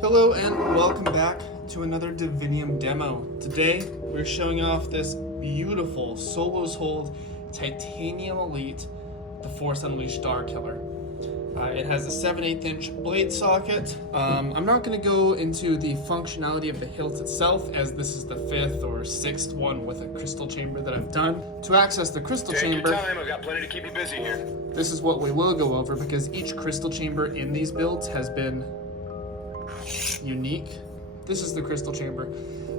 Hello and welcome back to another Divinium demo. Today we're showing off this beautiful Solos Hold Titanium Elite, the Force Unleashed Starkiller. It has a 7/8 inch blade socket. I'm not going to go into the functionality of the hilt itself, as this is the 5th or 6th one with a crystal chamber that I've done. To access the crystal chamber, take your time, I've got plenty to keep you busy here. This is what we will go over, because each crystal chamber in these builds has been unique. This is the crystal chamber.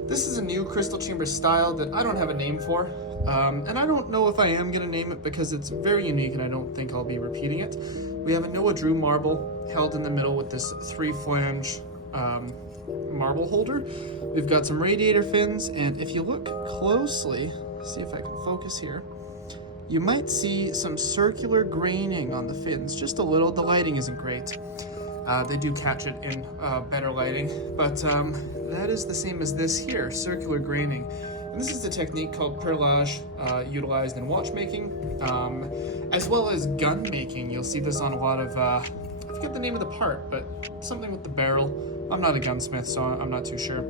This is a new crystal chamber style that I don't have a name for, and I don't know if I am going to name it because it's very unique and I don't think I'll be repeating it. We have a Noah marble held in the middle with this 3-flange marble holder. We've got some radiator fins, and if you look closely, see if I can focus here, you might see some circular graining on the fins, just a little. The lighting isn't great. They do catch it in better lighting, but that is the same as this here, circular graining. And this is the technique called perlage, utilized in watchmaking, as well as gun making. You'll see this on a lot of, I forget the name of the part, but something with the barrel. I'm not a gunsmith, so I'm not too sure.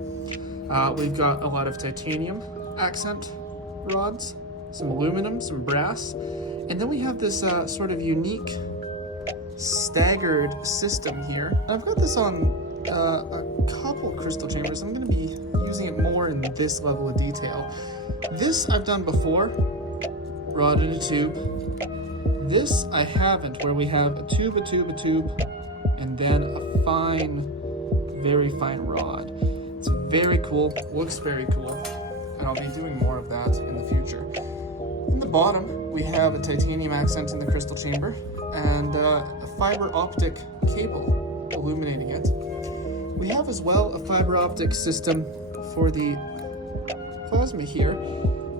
We've got a lot of titanium accent rods, some aluminum, some brass, and then we have this sort of unique staggered system here. I've got this on a couple crystal chambers. I'm going to be using it more in this level of detail. This I've done before, rod in a tube. This I haven't, where we have a tube, and then a fine, very fine rod. It's very cool, looks very cool, and I'll be doing more of that in the future. In the bottom, we have a titanium accent in the crystal chamber, and a fiber optic cable illuminating it. We have as well a fiber optic system for the plasma here,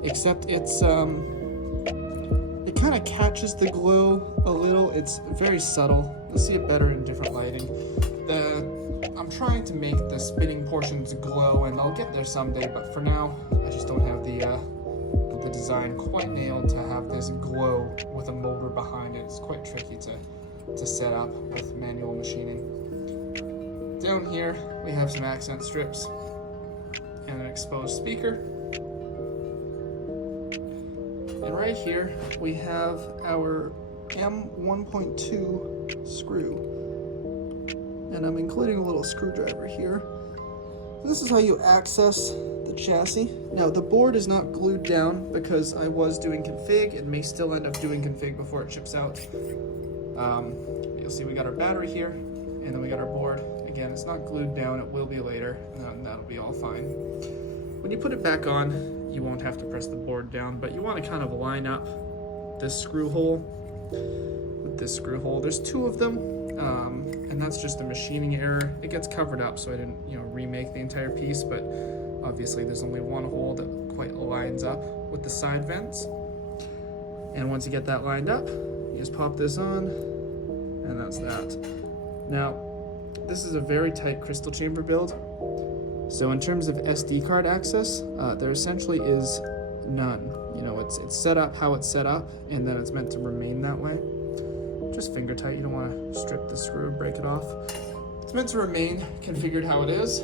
except it's it kind of catches the glow a little. It's very subtle. You'll see it better in different lighting. I'm trying to make the spinning portions glow, and I'll get there someday, but for now I just don't have the design quite nailed to have this glow with a motor behind it. It's quite tricky to set up with manual machining. Down here we have some accent strips and an exposed speaker. And right here we have our M1.2 screw. And I'm including a little screwdriver here. This is how you access the chassis. Now the board is not glued down because I was doing config and may still end up doing config before it ships out. You'll see we got our battery here, and then we got our board. Again, it's not glued down, it will be later, and that'll be all fine. When you put it back on, you won't have to press the board down, but you want to kind of line up this screw hole with this screw hole. There's 2 of them, and that's just a machining error. It gets covered up, so I didn't, remake the entire piece, but obviously there's only one hole that quite lines up with the side vents. And once you get that lined up, you just pop this on, and that's that. Now, this is a very tight crystal chamber build. So in terms of SD card access, there essentially is none. It's set up how it's set up, and then it's meant to remain that way. Just finger tight, you don't want to strip the screw, break it off. It's meant to remain configured how it is.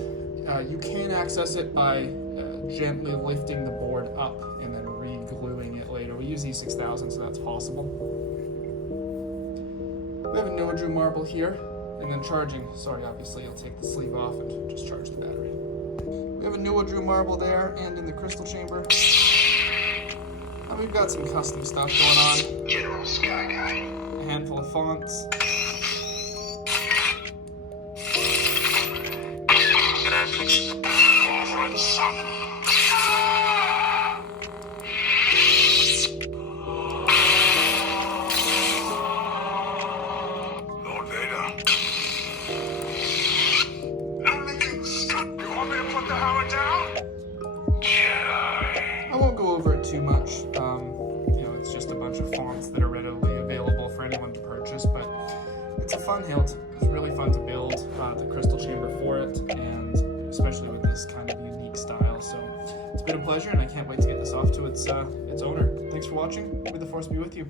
You can access it by gently lifting the board up and then re-gluing it later. We use E6000, so that's possible. We have a Noah marble here, and then charging. Sorry, obviously you'll take the sleeve off and just charge the battery. We have a Noah marble there and in the crystal chamber. And we've got some custom stuff going on. General Sky Guy. A handful of fonts. I won't go over it too much. It's just a bunch of fonts that are readily available for anyone to purchase, but it's a fun hilt. It's really fun to build the crystal chamber for it, and especially with this kind of unique style. So it's been a pleasure, and I can't wait to get this off to its owner. Thanks for watching. May the Force be with you.